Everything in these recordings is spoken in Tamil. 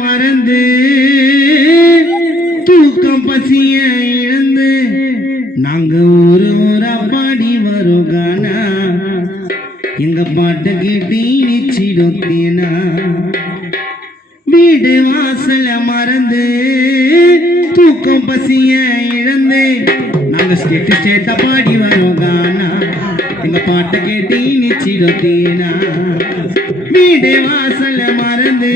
மறந்து தூக்கம் பசிய இழந்து நாங்க ஒரு ஊரா பாடி வரோம் கானா எங்க பாட்டை கேட்டு நிச்சிடோத்தேனா வீடு வாசல மறந்து தூக்கம் பசிய இழந்து நாங்க ஸ்டேட்டா பாடி வரோம் கானா எங்க பாட்டை கேட்டு நிச்சிடோத்தேனா வீடு வாசல மறந்து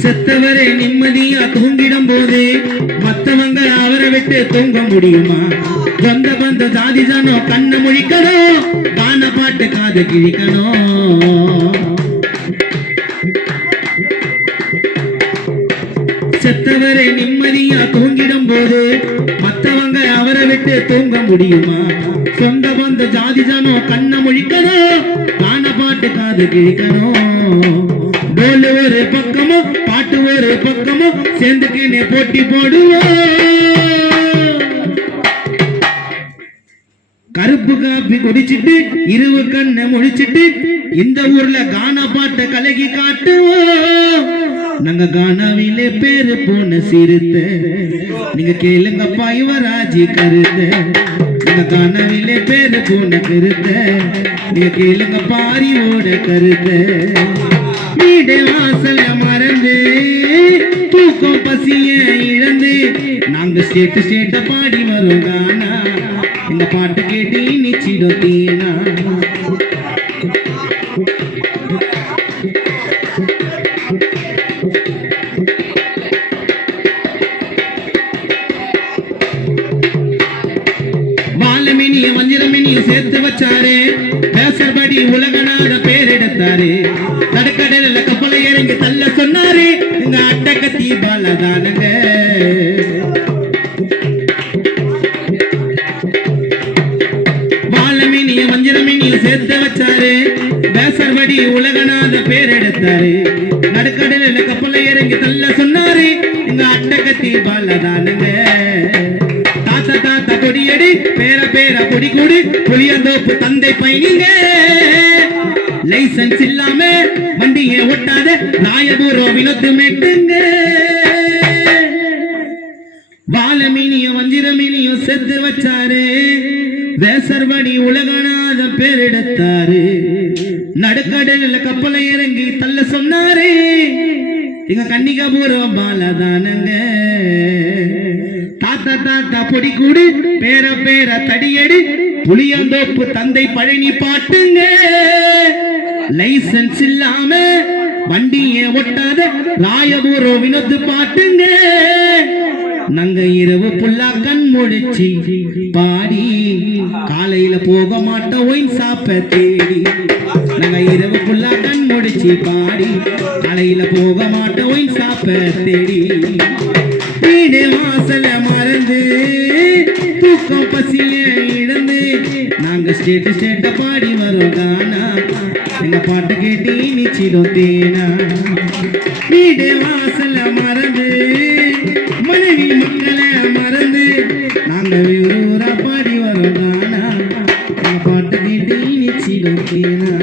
செத்தவரை நிம்மதியா தூங்கிடும் போது மத்தவங்க அவரை விட்டு தூங்க முடியுமா? சொந்த பந்த ஜாதி ஜனம் கண்ண முழிக்கணும், கான பாட்டு காது கிழிக்கணும். செத்தவரை நிம்மதியா தூங்கிடும் போது மத்தவங்க அவரை விட்டு தூங்க முடியுமா? சொந்த பந்த ஜாதி ஜனம் கண்ண முழிக்கணும், கான பாட்டு காது கிழிக்கணும். போலு ஒரு பக்கமும் பாட்டு ஒரு பக்கமும் சேர்ந்துக்கினே போட்டி போடுவோம். கருப்பு காப்பி குடிச்சிட்டு இருவு கண்ணை முடிச்சிட்டு இந்த ஊர்ல கானா பாட்டை கலகி காட்டுவோம். நாங்க கானாவிலே பேரு போன சிறுத்த நீங்க கேளுங்கப்பா யுவராஜி கருத்த. நாங்க கானாவிலே பேரு போன கருத்த நீங்க கேளுங்கப்பா அறிவோட கருத்த. வீடு வாசல மறந்து தூக்கம் பசிய இழந்து நாங்க ஸ்டேட்டா பாடி வரோம் கானா இந்த பாட்டு கேட்டு நிச்சிடோத்தேனா. வாழமினிய வஞ்சிரமினிய சேர்த்து வச்சாரு, பேசபடி உலகநாத பேர் எடுத்தாரு. கடற்கடல கப்பலை இறங்கி தள்ள சொன்னாரு, எங்க அட்டகத்தி பாலதானங்க. வாழமினிய வஞ்சிரமினிய சேர்த்து வச்சாரு, பேசபடி உலகநாத பேர் எடுத்தாரு. நடுக்கடல கப்பலை இறங்கி தள்ள சொன்னாரு, எங்க அட்டகத்தி பாலதானங்க. தாத்தா தாத்தா கொடியடி பேர பேர கொடி கொடி புளியந்தோப்பு தந்தை பயணிங்க. லைசன்ஸ் இல்லாம வண்டியை ஓட்டாத ராயபுரம் வினத்து மேட்டுங்க. வாழமீனியும் வஞ்சிரமீனியும் செத்து வச்சாரு, வேசர்வடி உலகநாத பேர் எடுத்தாரு. நடுக்கடல கப்பலை இறங்கி தள்ள சொன்னாரு, எங்க கன்னிகாபுரம் பாலதானங்க. தாத்தா தாத்தா பொடி கூடு பேர பேர தடியடி புளியந்தோப்பு தந்தை பழனி பாட்டுங்க. லைசன்ஸ் இல்லாம வண்டியை ஒட்டாத ராயபுரம் வினோத்து பாட்டுங்க. நாங்க இரவு புல்லா கண் முடிச்சு பாடி காலையில போக மாட்டோம் ஒயின் சாப்ப தேடி. நாங்க இரவு புல்லா கண் முடிச்சு பாடி காலையில போக மாட்டோம் ஒயின் சாப்ப தேடி. வீடு வாசல மறந்து தூக்கம் பசிய இழந்து நாங்க ஸ்டேட்டா பாடி வரோம் கானா எங்க பாட்டை கேட்டு நிச்சிடோத்தேனா. வீடு வாசல மறந்து மனைவி மக்களை மறந்து நாங்க ஊரா பாடி வரோம் கானா எங்க பாட்டை கேட்டு நிச்சிடோத்தேனா.